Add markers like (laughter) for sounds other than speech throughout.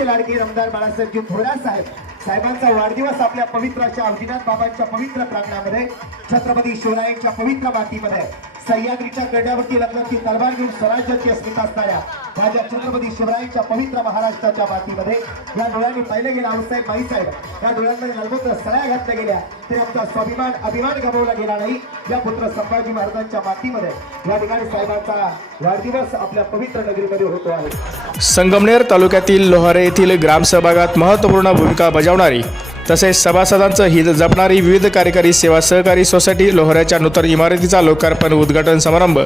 सर्वांचे लाडके आमदार बाळासाहेबजी थोरात साहेब. साहेबांचा वाढदिवस आपल्या पवित्र अशा अवजीनाथ बाबांच्या पवित्र प्रांगणामध्ये छत्रपती शिवरायांच्या पवित्र मातीमध्ये. सह्याद्रीच्या गड्यावरती लग्नाची तलवार घेऊन स्वराज्याची अस्मिता असणाऱ्या राजा छत्रपती शिवरायांच्या पवित्र महाराष्ट्राच्या मातीमध्ये या डोळ्यांनी पाहिलं गेलं आऊसाहेब बाईसाहेब या डोळ्यांमध्ये नलबोत्र सळ्या घातल्या गेल्या. ते आमचा स्वाभिमान अभिमान गमावला गेला नाही. या पुत्र संभाजी महाराजांच्या मातीमध्ये या ठिकाणी साहेबांचा वाढदिवस आपल्या पवित्र नगरीमध्ये होतो आहे. संगमनेर तालुक्यातील लोहारे येथील ग्रामसहभागात महत्त्वपूर्ण भूमिका बजावणारी तसेच सभासदांचं हित जपणारी विविध कार्यकारी सेवा सहकारी सोसायटी लोहऱ्याच्या नूतन इमारतीचा लोकार्पण उद्घाटन समारंभ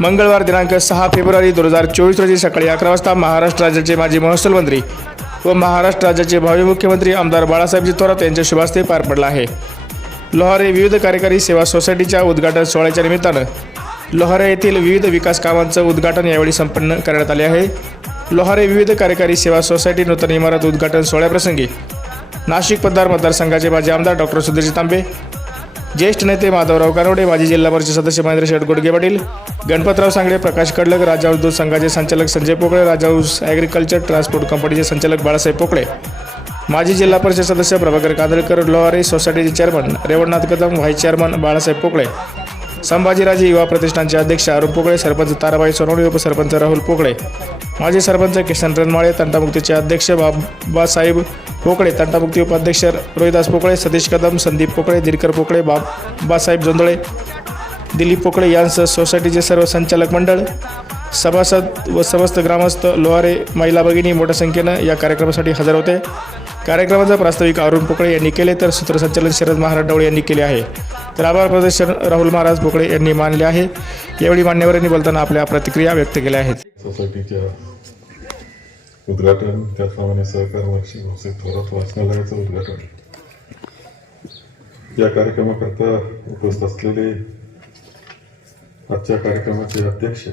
मंगळवार दिनांक सहा फेब्रुवारी दोन हजार चोवीस रोजी सकाळी अकरा वाजता महाराष्ट्र राज्याचे माजी महसूल मंत्री व महाराष्ट्र राज्याचे भावी मुख्यमंत्री आमदार बाळासाहेबजी थोरात यांच्या शुभास्ते पार पडला आहे. लोहारे विविध कार्यकारी सेवा सोसायटीच्या उद्घाटन सोहळ्याच्या निमित्तानं लोहारे येथील विविध विकास कामांचं उद्घाटन यावेळी संपन्न करण्यात आले आहे. लोहारे विविध कार्यकारी सेवा सोसायटी नूतन इमारत उद्घाटन सोहळ्याप्रसंगी नाशिक पदार मतदारसंघाचे माजी आमदार डॉक्टर सुधीरजी तांबे ज्येष्ठ नेते माधवराव कानवडे माजी जिल्हा परिषद सदस्य महेंद्र शेठ पाटील गणपतराव सांगडे प्रकाश कडलक राजा उद्योग संघाचे संचालक संजय पोकळे राजा ऊस ॲग्रिकल्चर ट्रान्सपोर्ट कंपनीचे संचालक बाळासाहेब पोकळे. माजी जिल्हा परिषद सदस्य प्रभाकर कांदळकर लोहारे सोसायटीचे chairman Revannath Kadam vice chairman Balasaheb Pokale. Sambhajiraje युवा प्रतिष्ठानचे अध्यक्ष अरुण पोकळे सरपंच ताराबाई सोनवणे उपसरपंच राहुल पोकळे. माजी सरपंच किशन रणमाळे तंटामुक्तीचे अध्यक्ष बाबासाहेब पोकळे तंटामुक्ती उपाध्यक्ष रोहिदास पोकळे सतीश कदम संदीप पोकळे दिनकर पोकळे बाबासाहेब जोंधळे दिलीप पोकळे यांसह सोसायटीचे सर्व संचालक मंडळ सभासद व समस्त ग्रामस्थ लोहारे महिला भगिनी मोठ्या संख्येनं या कार्यक्रमासाठी हजर होते. कार्यक्रमाचं प्रास्ताविक अरुण पोकळे यांनी केले तर सूत्रसंचालन शरद महाराज डवळे यांनी केले आहे. तर आभार प्रदर्शन राहुल महाराज पोकळे यांनी मानले आहे. यावेळी मान्यवरांनी बोलताना आपल्या प्रतिक्रिया व्यक्त केल्या आहेत. सोसायटीच्या उद्घाटन त्याचप्रमाणे सहकार वार्षिक व्यावसायिक थोरात वाचनालयाचं उद्घाटन. या कार्यक्रमाकरता उपस्थित असलेले आजच्या कार्यक्रमाचे अध्यक्ष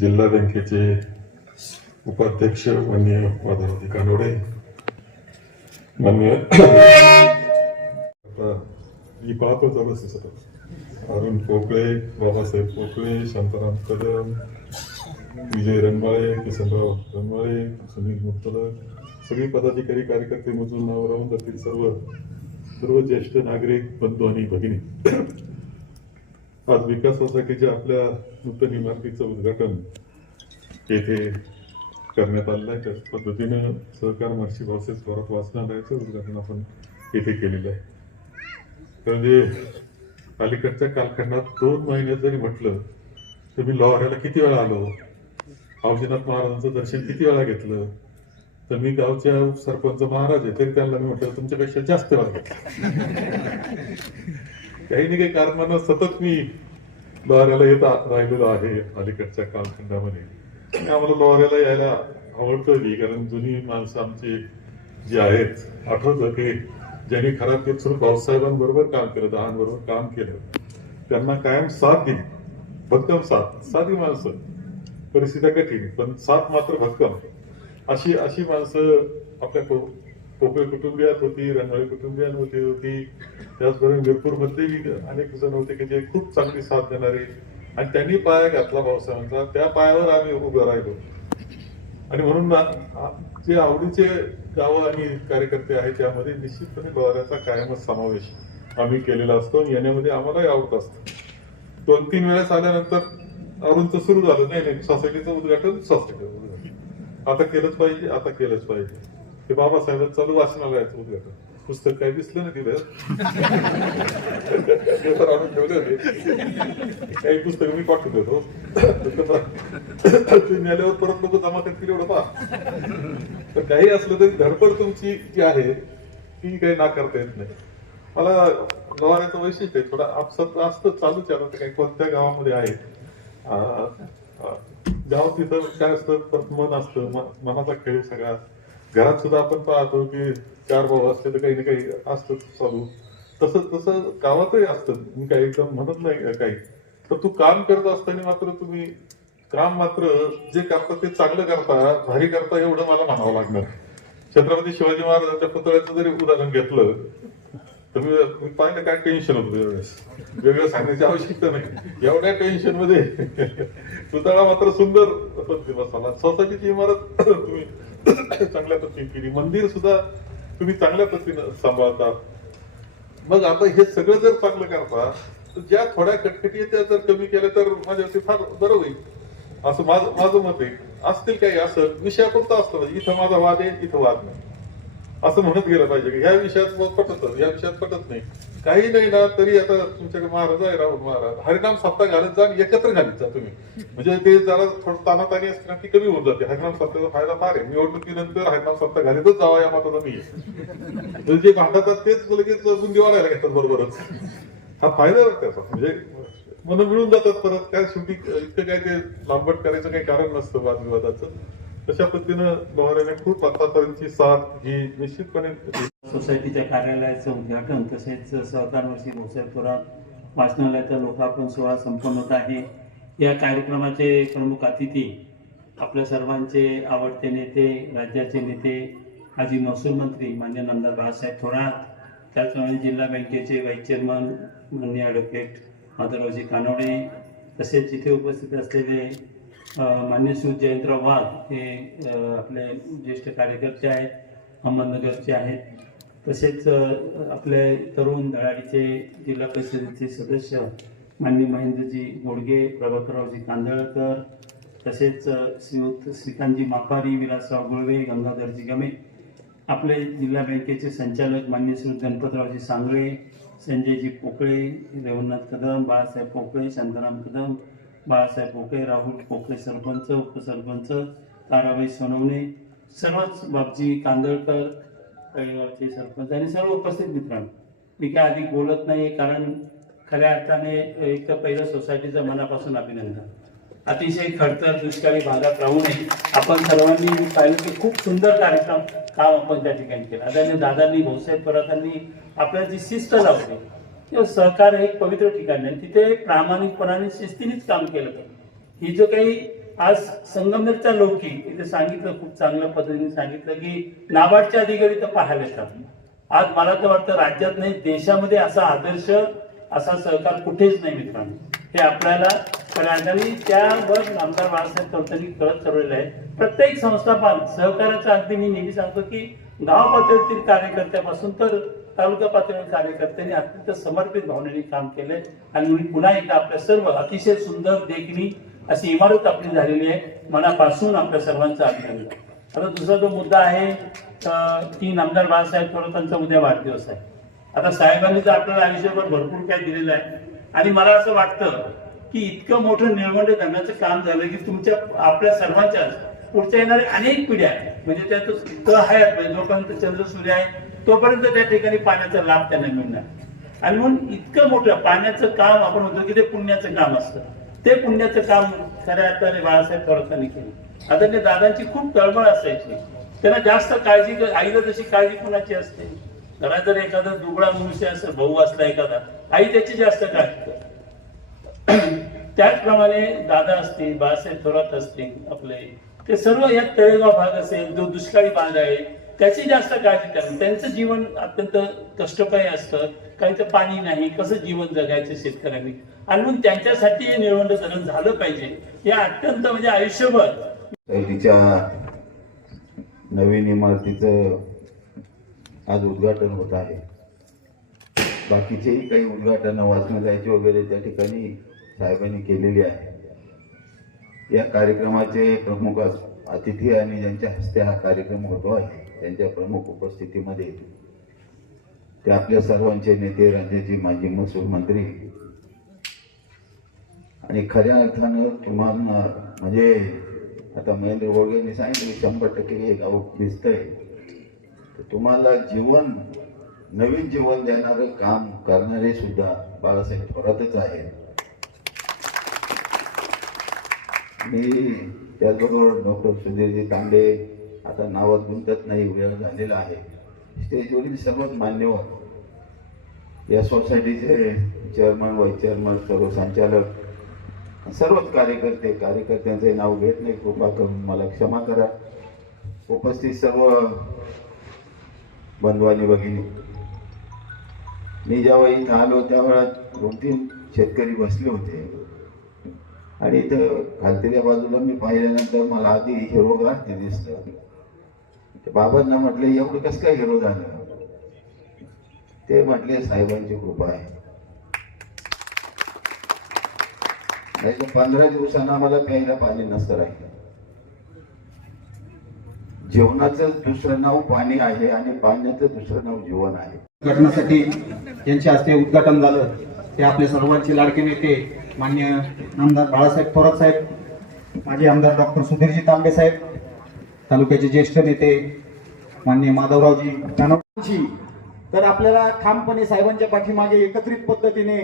जिल्हा बँकेचे उपाध्यक्ष मान्य माधवजी कानोडे मान्य आता मी पाहतो चालू सतत. अरुण पोकळे बाबासाहेब पोकळे शांताराम कदम विजय रणमाळे किसनराव रनमाळे सुनील मुक्तलक सगळे पदाधिकारी कार्यकर्ते मजूर नाव राहून जातील सर्व. सर्व ज्येष्ठ नागरिक बंधू आणि भगिनी. आज विकास सोसायटीच्या आपल्या नूतन इमारतीचं उद्घाटन. येथे करण्यात आलेलं आहे. त्याच पद्धतीनं सहकार महर्षी भावसेस वाचणार वाचनालयाचं उद्घाटन आपण इथे केलेलं आहे. तर म्हणजे अलीकडच्या कालखंडात दोन महिने जरी म्हटलं तर मी लोहाऱ्याला किती वेळा आलो? औषधनाथ महाराजांचं दर्शन किती वेळा घेतलं? तर मी गावच्या सरपंच महाराज आहे तरी त्यांना मी म्हटलं तुमच्यापेक्षा जास्त वेळा काही नाही काही कारणानं सतत मी लोहाऱ्याला येत राहिलेलो आहे अलीकडच्या कालखंडामध्ये. आम्हाला लोहाऱ्याला यायला आवडतं. बी कारण जुनी माणसं आमची जी आहेत आठवतं की ज्यांनी खराब थ्रू भाऊसाहेबांबरोबर काम केलं दहांबरोबर काम केलं. त्यांना कायम साथ दिली. भक्कम साथ. साधी माणसं. परिस्थिती कठीण पण साथ मात्र भक्कम. अशी अशी माणसं आपल्या को- कोकळ कुटुंबियात होती रणवाळी कुटुंबियांमध्ये होती त्याचबरोबर मिरपूरमध्ये अनेक जण होते की जे खूप चांगली साथ देणारे आणि त्यांनी पाया घातला भाऊसाहेबांचा त्या पायावर आम्ही उभं राहिलो. आणि म्हणून जे आवडीचे गावं आणि कार्यकर्ते आहेत त्यामध्ये निश्चितपणे लोहाऱ्याचा कायमच समावेश आम्ही केलेला असतो आणि येण्यामध्ये आम्हालाही आवडत असतं. दोन तीन वेळेस आल्यानंतर अरुणचं सुरू झालं. नाही नाही सोसायटीचं उद्घाटन सोसायटीचं उद्घाटन. आता केलंच पाहिजे आता केलंच पाहिजे. हे बाबासाहेबांचं चालू वाचनालयाचं उद्घाटन. पुस्तक काही दिसलं ना तिथं? (laughs) तर आणून ठेवले होते. काही पुस्तकं मी पाठवून देतो. ते नेल्यावर परत लोक जमा करतील एवढं पहा. तर काही असलं तरी धडपड तुमची जी आहे ती काही नाकारता येत नाही. मला लोहाऱ्याचं वैशिष्ट्य आहे थोडा आपसात असतं चालू चालू काही कोणत्या गावामध्ये आहे. गाव तिथं काय असतं मन असतं मनाचा खेळ सगळा. घरात सुद्धा आपण पाहतो की चार भाऊ असते तर काही ना काही असतं चालू. तसं तसं गावातही असतं. मी काही एकदम म्हणत नाही काही. तर तू काम करत असताना मात्र तुम्ही काम मात्र जे करता ते चांगलं करता भारी करता एवढं मला म्हणावं लागणार. छत्रपती शिवाजी महाराजांच्या पुतळ्याचं जरी उदाहरण घेतलं तुम्ही मी पाहिलं काय टेन्शन होतं त्यावेळेस. वेगळं सांगण्याची आवश्यकता नाही. एवढ्या टेन्शनमध्ये पुतळा मात्र सुंदर पद्धती बसवला. स्वतःची इमारत तुम्ही चांगल्या पद्धतीने. केली मंदिर सुद्धा तुम्ही चांगल्या पद्धतीनं सांभाळतात मग आता हे सगळं जर चांगलं करता तर ज्या थोड्या कटकटी आहेत त्या जर कमी केल्या तर माझ्या फार बरं होईल. असं माझं माझं मत आहे. असतील काही असं विषयापुरतं असतं. म्हणजे इथं माझा वाद आहे इथं वाद नाही. असं म्हणत गेलं पाहिजे की ह्या विषयात मग पटत या विषयात पटत नाही. काही नाही ना तरी आता तुमच्याकडे महाराज आहे राहुल महाराज. हरिनाम सप्ताह घालत जा एकत्र घालत जा तुम्ही. म्हणजे ते जरा थोडं तानातानी असते ना ती कमी होऊन जाते. हरिनाम सप्ताहचा फायदा फार आहे. निवडणुकीनंतर हरिनाम सप्ताह घालीतच जावा या मताचा मी म्हणजे जे भांडतात तेच लगेच बुंदी वाढायला घेतात बरोबरच. हा फायदा आहे त्याचा. म्हणजे मन मिळून जातात परत. काय शेवटी इतकं काय ते लांबट करायचं काही कारण नसतं वादविवादाचं. तशा पद्धतीनं लोहाऱ्याने खूप आतापर्यंतची साथ ही निश्चितपणे सोसायटीच्या कार्यालयाचं उद्घाटन तसेच सहकारवर्षी वर्षी वाचनालयाचा लोकार्पण सोहळा संपन्न होत आहे. या कार्यक्रमाचे प्रमुख अतिथी आपल्या सर्वांचे आवडते नेते राज्याचे नेते माजी महसूल मंत्री मान्य नामदार बाळासाहेब थोरात त्याचप्रमाणे जिल्हा बँकेचे व्हाईस चेअरमन मान्य ॲडव्होकेट माधवरावजी कानोडे तसेच तिथे उपस्थित असलेले मान्य श्री जयंतराव वाघ हे आपले ज्येष्ठ कार्यकर्ते आहेत अहमदनगरचे आहेत. तसेच आपले तरुण धडाडीचे जिल्हा परिषदेचे सदस्य माननीय महेंद्रजी गोडगे प्रभाकररावजी कांदळकर. तसेच अ, श्रीयुत श्रीकांतजी मापारी विलासराव गुळवे गंगाधरजी गमे. आपले जिल्हा बँकेचे संचालक मान्य श्री गणपतरावजी सांगळे संजयजी पोकळे रेवनाथ कदम बाळासाहेब पोकळे शांताराम कदम बाळासाहेब भोके राहुल कोकळे सरपंच उपसरपंच ताराबाई सोनवणे सर्वच बाबजी कांदळकर तळेगावचे सरपंच आणि सर्व उपस्थित मित्रांनो. मी काय अधिक बोलत नाही कारण खऱ्या अर्थाने एक तर पहिलं सोसायटीचं मनापासून अभिनंदन. अतिशय खडतर दुष्काळी भागात राहू नये आपण सर्वांनी पाहिलं की खूप सुंदर कार्यक्रम काम आपण त्या ठिकाणी केलं. आदरणीय दादांनी भाऊसाहेब परतांनी आपल्याला जी शिस्त लावली किंवा सहकार हे एक पवित्र ठिकाण आहे. तिथे प्रामाणिकपणाने शिस्तीनेच काम केलं पाहिजे. ही जो काही आज संगमनेरचा लोकी इथे सांगितलं खूप चांगल्या पद्धतीने सांगितलं की नाबार्डचे अधिकारी तर पाहायला येतात. आज मला तर वाटतं राज्यात नाही देशामध्ये असा आदर्श असा सहकार कुठेच नाही मित्रांनो. हे आपल्याला खऱ्या त्यावर नामदार बाळासाहेब चौधरी करत ठरवलेलं आहे. प्रत्येक संस्थापन सहकाराचा अगदी मी नेहमी सांगतो की गाव पातळीतील कार्यकर्त्यापासून तर तालुका पातळीवर कार्यकर्त्यांनी अत्यंत समर्पित भावनेने काम केलंय. आणि मी पुन्हा एकदा आपल्या सर्व अतिशय सुंदर देखणी अशी इमारत आपली झालेली आहे. मनापासून आपल्या सर्वांचा अभिनंदन. आता दुसरा जो मुद्दा आहे की नामदार बाळासाहेब थोरातांचा उद्या वाढदिवस आहे. आता साहेबांनी तर आपल्याला आयुष्यभर भरपूर काय दिलेलं आहे. आणि मला असं वाटतं की इतकं मोठं निर्मंड करण्याचं काम झालं की तुमच्या आपल्या सर्वांच्या पुढच्या येणाऱ्या अनेक पिढ्या म्हणजे त्यात इतकं आहे म्हणजे जोपर्यंत चंद्र सूर्य आहे तोपर्यंत त्या ठिकाणी पाण्याचा लाभ त्यांना मिळणार. आणि म्हणून इतकं मोठं पाण्याचं काम आपण होतो की ते पुण्याचं काम असतं. ते पुण्याचं काम खऱ्या अर्थाने बाळासाहेब थोरातांनी केलं. आदरणीय दादांची खूप तळमळ असायची. त्यांना जास्त काळजी आईला जशी काळजी कुणाची असते? घरात जर एखादा दुबळा मनुष्य असं भाऊ असला एखादा आई त्याची जास्त काळजी करते. (clears throat) त्याचप्रमाणे दादा असतील बाळासाहेब थोरात असतील आपले. ते सर्व या तळेगाव भाग असेल जो दुष्काळी भाग आहे त्याची जास्त काळजी करणं त्यांचं जीवन अत्यंत कष्टपायी असतं. काहीचं पाणी नाही कसं जीवन जगायचं शेतकऱ्यांनी? आणि म्हणून त्यांच्यासाठी हे निळवंड धरण झालं पाहिजे. हे अत्यंत म्हणजे आयुष्यभर. तिच्या नवीन इमारतीचं आज उद्घाटन होत आहे. बाकीचेही काही उद्घाटन वाचनालयाचे वगैरे त्या ठिकाणी साहेबांनी केलेली आहे. या कार्यक्रमाचे प्रमुख अतिथी आणि ज्यांच्या हस्ते हा कार्यक्रम होतो आहे त्यांच्या प्रमुख उपस्थितीमध्ये ते आपल्या सर्वांचे नेते राज्याचे माजी महसूल मंत्री. आणि खऱ्या अर्थानं तुम्हाला म्हणजे आता महेंद्र गोडगेंनी सांगितलं की शंभर टक्के हे गाव दिसतंय तर तुम्हाला जीवन नवीन जीवन देणारं काम करणारे सुद्धा बाळासाहेब थोरातच आहेत. मी त्याचबरोबर डॉक्टर सुधीरजी तांबे आता नावात गुंतत नाही वेळ झालेला आहे. स्टेजवरील सर्वच मान्यवर या सोसायटीचे चेअरमन व्हाईस चेअरमन सर्व संचालक सर्वच कार्यकर्ते कार्यकर्त्यांचे नाव घेत नाही. कृपा करून मला क्षमा करा. उपस्थित सर्व बंधवानी भगिनी. मी जेव्हा इथं आलो त्यावेळा दोन तीन शेतकरी बसले होते. आणि इथं खालतेल्या बाजूला मी पाहिल्यानंतर मला आधी हिरोगार ते दिसतं बाबांना म्हटलं एवढं कसं काय घेऊन झालं ते म्हटले साहेबांची कृपा आहे. नाही तर पंधरा दिवसांना आम्हाला प्यायला पाणी नसतं राहिलं. जेवणाचं दुसरं नाव पाणी आहे आणि पाण्याचं दुसरं नाव जीवन आहे. घटनासाठी ज्यांच्या हस्ते उद्घाटन झालं. ते आपले सर्वांचे लाडके नेते मान्य आमदार बाळासाहेब थोरात साहेब माजी आमदार डॉक्टर सुधीरजी तांबे साहेब तालुक्याचे ज्येष्ठ नेते मान्य माधवरावजी कानवजी तर आपल्याला ठामपणे साहेबांच्या पाठीमागे एकत्रित पद्धतीने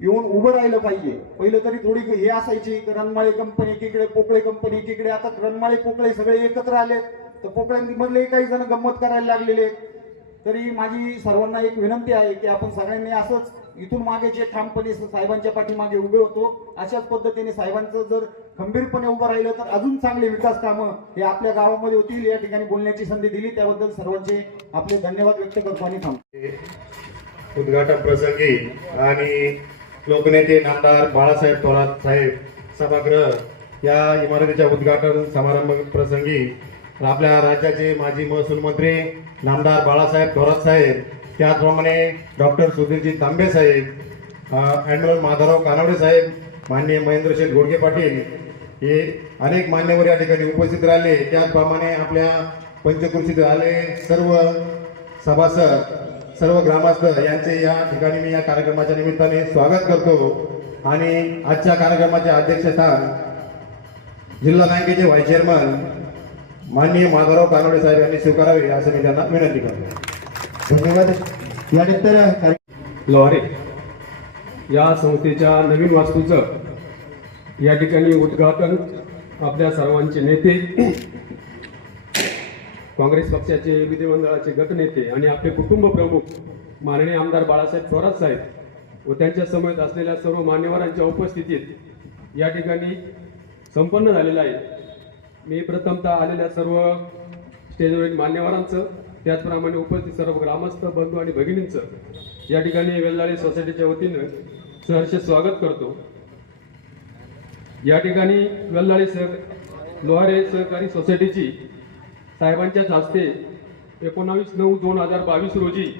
येऊन उभं राहिलं पाहिजे. पहिलं तरी थोडी हे असायची रनमाळे कंपनी एकीकडे पोकळे कंपनी एकीकडे आता रनमाळे पोकळे सगळे एकत्र आले तर पोकळ्यांमधले काही जण गंमत करायला लागलेले तरी माझी सर्वांना एक विनंती आहे की आपण सगळ्यांनी असंच इथून मागे जे ठामपणे साहेबांच्या पाठीमागे उभे होतो अशाच पद्धतीने साहेबांचं जर खंबीरपणे उभं राहिलं तर अजून चांगले विकास कामं हे आपल्या गावामध्ये होतील. या ठिकाणी बोलण्याची संधी दिली. त्याबद्दल सर्वांचे आपले धन्यवाद व्यक्त करतो आणि थांबतो. उद्घाटन प्रसंगी आणि लोकनेते नामदार बाळासाहेब थोरात साहेब सभागृह या इमारतीच्या उद्घाटन समारंभ प्रसंगी आपल्या राज्याचे माजी महसूल मंत्री नामदार बाळासाहेब थोरात साहेब त्याचप्रमाणे डॉक्टर सुधीरजी तांबे साहेब ॲडमिरल माधवराव कानवडे साहेब माननीय महेंद्रशेठ घोडके पाटील हे अनेक मान्यवर या ठिकाणी उपस्थित राहिले. त्याचप्रमाणे आपल्या पंचकृषीत आले सर्व सभासद सर्व ग्रामस्थ यांचे या ठिकाणी मी या कार्यक्रमाच्या निमित्ताने स्वागत करतो. आणि आजच्या कार्यक्रमाचे अध्यक्षस्थान जिल्हा बँकेचे व्हाईस चेअरमन माननीय माधवराव कानवडे साहेब यांनी स्वीकारावे असं मी त्यांना विनंती करतो. धन्यवाद. यानंतर लोहारे या संस्थेच्या नवीन वास्तूचं या ठिकाणी उद्घाटन आपल्या सर्वांचे नेते काँग्रेस पक्षाचे विधिमंडळाचे गटनेते आणि आपले कुटुंब प्रमुख माननीय आमदार बाळासाहेब थोरात साहेब व त्यांच्या समवेत असलेल्या सर्व मान्यवरांच्या उपस्थितीत या ठिकाणी संपन्न झालेलं आहे. मी प्रथमतः आलेल्या सर्व स्टेजवरील मान्यवरांचं त्याचप्रमाणे उपस्थित सर्व ग्रामस्थ बंधू आणि भगिनींचं या ठिकाणी वेल्लाळी सोसायटीच्या वतीनं सहर्ष स्वागत करतो. या ठिकाणी वेल्लाळी सह लोहारे सहकारी सोसायटीची साहेबांच्याच हस्ते एकोणावीस नऊ दोन हजार बावीस रोजी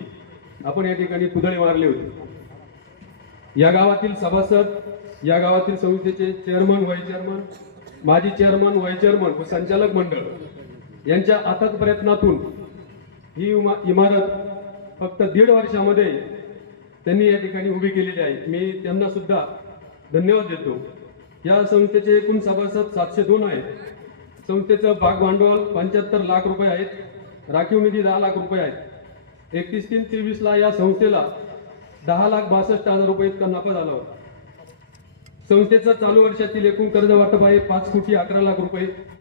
आपण या ठिकाणी पुतळे मारले होते. या गावातील सभासद या गावातील संस्थेचे चेअरमन व्हाईस चेअरमन माजी चेअरमन व्हाईस चेअरमन व संचालक मंडळ यांच्या अथक प्रयत्नातून ही इमा- इमारत फक्त दीड वर्षामध्ये त्यांनी या ठिकाणी उभी केलेली आहे. मी त्यांना सुद्धा धन्यवाद देतो. या संस्थेचे एकूण सभासद सातशे दोन आहेत. संस्थेचं भाग भांडवल पंच्याहत्तर लाख रुपये आहेत. राखीव निधी दहा लाख रुपये आहेत. एकतीस तीन तेवीसला या संस्थेला दहा लाख बासष्ट हजार रुपये इतका नफा झाला होता. संस्थेचं चालू वर्षातील एकूण कर्ज वाटप आहे पाच कोटी अकरा लाख रुपये.